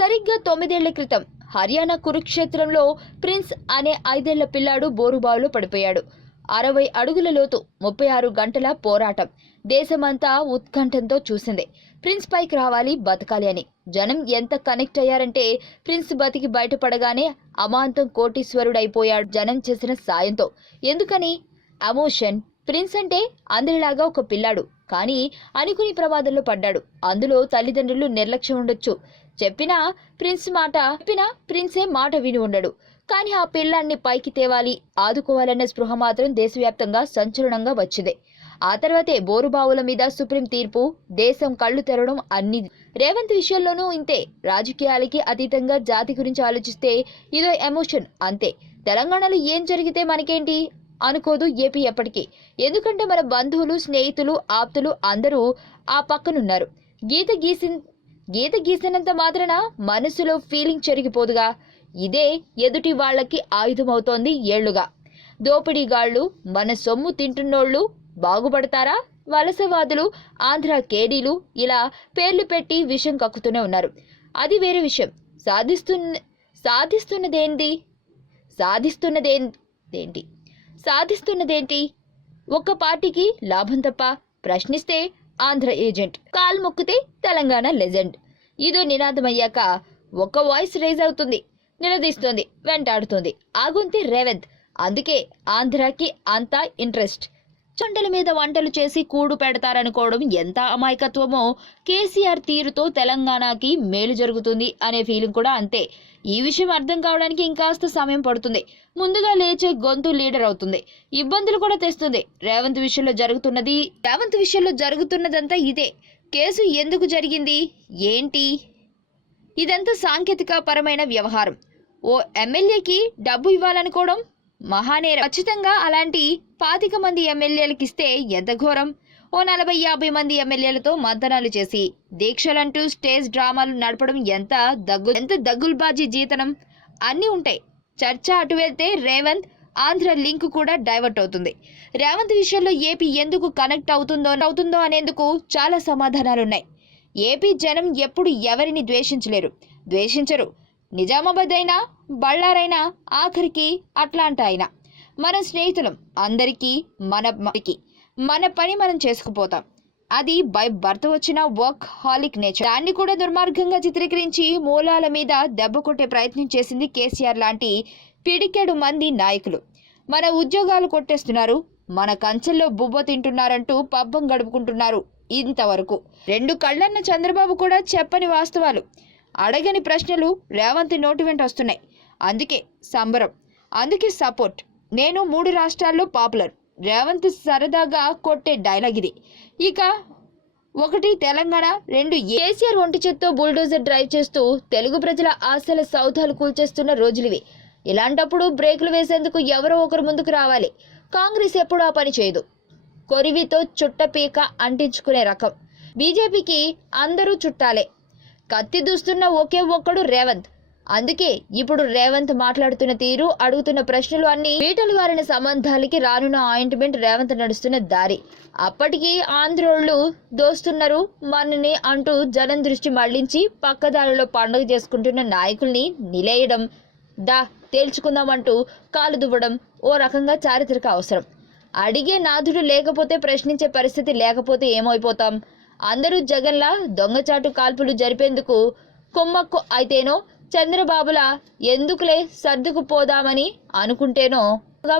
సరిగ్గా 9 ఏళ్ల క్రితం హర్యానా కురుక్షేత్రంలో ప్రిన్స్ అనే 5 ఏళ్ల పిల్లాడు బోరుబావులో పడిపోయాడు. 60 అడుగుల లోతు, 36 గంటల పోరాటం దేశమంతా ఉత్కంఠంతో చూసింది. ప్రిన్స్ పైకి రావాలి, బతకాలి అని. జనం ఎంత కనెక్ట్ అయ్యారంటే ప్రిన్స్ బతికి బయటపడగానే అమాంతం కోటీశ్వరుడైపోయాడు జనం చేసిన సాయంతో. ఎందుకని? ఎమోషన్. ప్రిన్స్ అంటే అందరిలాగా ఒక పిల్లాడు, కానీ అనుకుని ప్రమాదంలో పడ్డాడు. అందులో తల్లిదండ్రులు నిర్లక్ష్యం ఉండొచ్చు. చెప్పినా ప్రిన్సే మాట విని ఉండడు. కానీ ఆ పిల్లాన్ని పైకి తేవాలి, ఆదుకోవాలన్న స్పృహ మాత్రం దేశవ్యాప్తంగా సంచలనంగా వచ్చింది. ఆ తర్వాతే బోరుబావుల మీద సుప్రీం తీర్పు, దేశం కళ్ళు తెరవడం అన్ని. రేవంత్ విషయంలోనూ ఇంతే. రాజకీయాలకి అతీతంగా జాతి గురించి ఆలోచిస్తే ఇదో ఎమోషన్ అంతే. తెలంగాణలో ఏం జరిగితే మనకేంటి అనుకోదు ఏపీ ఎప్పటికీ. ఎందుకంటే మన బంధువులు, స్నేహితులు, ఆప్తులు అందరూ ఆ పక్కనున్నారు. గీత గీసినంత మాత్రాన మనసులో ఫీలింగ్ చెరిగిపోదుగా. ఇదే ఎదుటి వాళ్లకి ఆయుధమవుతోంది ఏళ్లుగా. దోపిడీగాళ్లు, మన సొమ్ము తింటున్నోళ్లు బాగుపడతారా? వలసవాదులు, ఆంధ్ర కేడీలు ఇలా పేర్లు పెట్టి విషం కక్కుతూనే ఉన్నారు. అది వేరే విషయం. సాధిస్తున్నదేంటి? ఒక్క పార్టీకి లాభం తప్ప. ప్రశ్నిస్తే ఆంధ్ర ఏజెంట్, కాల్ మొక్కితే తెలంగాణ లెజెండ్. ఇదో నినాదమయ్యాక ఒక్క వాయిస్ రైజ్ అవుతుంది, నిలదీస్తుంది, వెంటాడుతుంది. ఆగుంతే రేవంత్. అందుకే ఆంధ్రాకి అంత ఇంట్రెస్ట్. చంటల మీద వంటలు చేసి కూడు పెడతారనుకోవడం ఎంత అమాయకత్వమో, కేసీఆర్ తీరుతో తెలంగాణకి మేలు జరుగుతుంది అనే ఫీలింగ్ కూడా అంతే. ఈ విషయం అర్థం కావడానికి ఇంకాస్త సమయం పడుతుంది. ముందుగా లేచే గొంతు లీడర్ అవుతుంది, ఇబ్బందులు కూడా తెస్తుంది. రేవంత్ విషయంలో జరుగుతున్నదంతా ఇదే. కేసు ఎందుకు జరిగింది, ఏంటి? ఇదంతా సాంకేతిక పరమైన వ్యవహారం. ఓ ఎమ్మెల్యేకి డబ్బు ఇవ్వాలనుకోవడం మహానేరం. ఖచ్చితంగా అలాంటి 25 మంది ఎమ్మెల్యేలకు ఇస్తే ఎంత ఘోరం. ఓ 40-50 మంది ఎమ్మెల్యేలతో మంతనాలు చేసి దీక్షలంటూ స్టేజ్ డ్రామాలు నడపడం ఎంత దగ్గుల్బాజీ జీతనం. అన్నీ ఉంటాయి. చర్చ అటు వెళ్తే రేవంత్ ఆంధ్ర లింక్ కూడా డైవర్ట్ అవుతుంది. రేవంత్ విషయంలో ఏపీ ఎందుకు కనెక్ట్ అవుతుందో అనేందుకు చాలా సమాధానాలున్నాయి. ఏపీ జనం ఎప్పుడు ఎవరిని ద్వేషించరు. నిజామాబాద్ అయినా, బళ్ళారైనా, ఆఖరికి అట్లాంటా అయినా మన స్నేహితులం. అందరికీ మన పని మనం చేసుకుపోతాం. అది బై బర్త్ వచ్చిన వర్క్ హాలిక్ నేచర్. దాన్ని కూడా దుర్మార్గంగా చిత్రీకరించి మూలాల మీద దెబ్బ కొట్టే ప్రయత్నం చేసింది కేసీఆర్ లాంటి పిడికెడు మంది నాయకులు. మన ఉద్యోగాలు కొట్టేస్తున్నారు, మన కంచెల్లో బువ్వ తింటున్నారంటూ పబ్బం గడుపుకుంటున్నారు. ఇంతవరకు 2 కళ్ళన్న చంద్రబాబు కూడా చెప్పని వాస్తవాలు, అడగని ప్రశ్నలు రేవంత్ నోటి వెంట వస్తున్నాయి. అందుకే సంబరం, అందుకే సపోర్ట్. నేను 3 రాష్ట్రాల్లో పాపులర్. రేవంత్ సరదాగా కొట్టే డైలాగ్ ఇది. ఇక 1 తెలంగాణ, 2 కేసీఆర్ ఒంటి చేత్తో బుల్డోజర్ డ్రైవ్ చేస్తూ తెలుగు ప్రజల ఆశల సౌధాలు కూల్చేస్తున్న రోజులివి. ఇలాంటప్పుడు బ్రేకులు వేసేందుకు ఎవరో ఒకరు ముందుకు రావాలి. కాంగ్రెస్ ఎప్పుడూ ఆ పని చేయదు. కొరివితో చుట్టపీక అంటించుకునే రకం. బీజేపీకి అందరూ చుట్టాలే. కత్తి దూస్తున్న ఒకే ఒక్కడు రేవంత్. అందుకే ఇప్పుడు రేవంత్ మాట్లాడుతున్న తీరు, అడుగుతున్న ప్రశ్నలు అన్నీ బీటలు వారిన సంబంధాలకి రానున్న ఆయింట్మెంట్ రేవంత్ నడుస్తున్న దారి. అప్పటికి ఆంధ్రోళ్లు దోస్తున్నారు మనని అంటూ జనం దృష్టి మళ్లించి పక్కదారిలో పండుగ చేసుకుంటున్న నాయకుల్ని నిలేయడం, తేల్చుకుందామంటూ కాలు దువ్వడం ఓ రకంగా చారిత్రక అవసరం. అడిగే నాథుడు లేకపోతే, ప్రశ్నించే పరిస్థితి లేకపోతే ఏమైపోతాం? అందరూ జగన్లా దొంగచాటు కాల్పులు జరిపేందుకు కుమ్మక్కు అయితేనో, చంద్రబాబులా ఎందుకులే సర్దుకుపోదామని అనుకుంటేనో,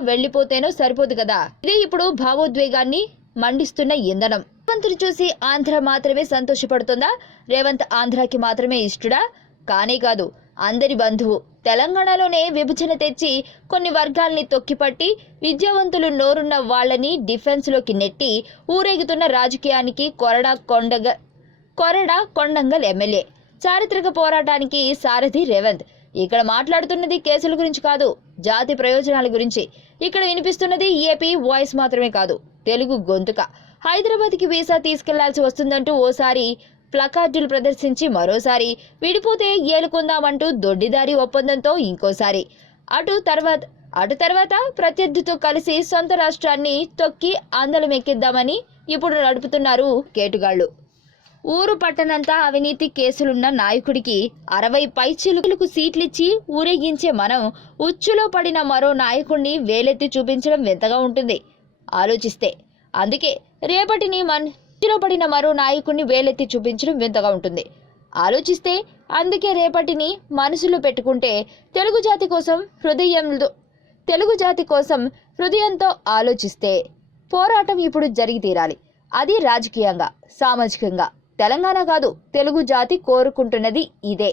వెళ్ళిపోతేనో సరిపోదు కదా. ఇదే ఇప్పుడు భావోద్వేగాన్ని మండిస్తున్న ఇంధనం. రేవంత్ను చూసి ఆంధ్ర మాత్రమే సంతోషపడుతుందా? రేవంత్ ఆంధ్రాకి మాత్రమే ఇష్టడా? కానే కాదు, అందరి బంధువు. తెలంగాణలోనే విభజన తెచ్చి కొన్ని వర్గాల్ని తొక్కిపట్టి విద్యావంతులు నోరున్న వాళ్ళని డిఫెన్స్లోకి నెట్టి ఊరేగుతున్న రాజకీయానికి కొరడా కొండంగల్ ఎమ్మెల్యే. చారిత్రక పోరాటానికి సారథి రేవంత్. ఇక్కడ మాట్లాడుతున్నది కేసుల గురించి కాదు, జాతి ప్రయోజనాల గురించి. ఇక్కడ వినిపిస్తున్నది ఏపీ వాయిస్ మాత్రమే కాదు, తెలుగు గొంతుక. హైదరాబాద్కి వీసా తీసుకెళ్లాల్సి వస్తుందంటూ ఓసారి ప్లకార్డులు ప్రదర్శించి, మరోసారి విడిపోతే ఏలుకుందామంటూ దొడ్డిదారి ఒప్పందంతో ఇంకోసారి, అటు తర్వాత ప్రత్యర్థితో కలిసి సొంత రాష్ట్రాన్ని తొక్కి అందలం ఎక్కిద్దామని ఇప్పుడు నడుపుతున్నారు కేటుగాళ్లు. ఊరు పట్టనంతా అవినీతి కేసులున్న నాయకుడికి 60 పైచిలుకులకు సీట్లిచ్చి ఊరేగించే మనం ఉచ్చులో పడిన మరో నాయకుడిని వేలెత్తి చూపించడం వింతగా ఉంటుంది ఆలోచిస్తే. అందుకే రేపటిని ఉచ్చులో పడిన మరో నాయకుడిని వేలెత్తి చూపించడం వింతగా ఉంటుంది ఆలోచిస్తే. అందుకే రేపటిని మనసులో పెట్టుకుంటే తెలుగు జాతి కోసం హృదయంతో ఆలోచిస్తే పోరాటం ఇప్పుడు జరిగి తీరాలి. అది రాజకీయంగా, సామాజికంగా. తెలంగాణ కాదు, తెలుగు జాతి కోరుకుంటున్నది ఇదే.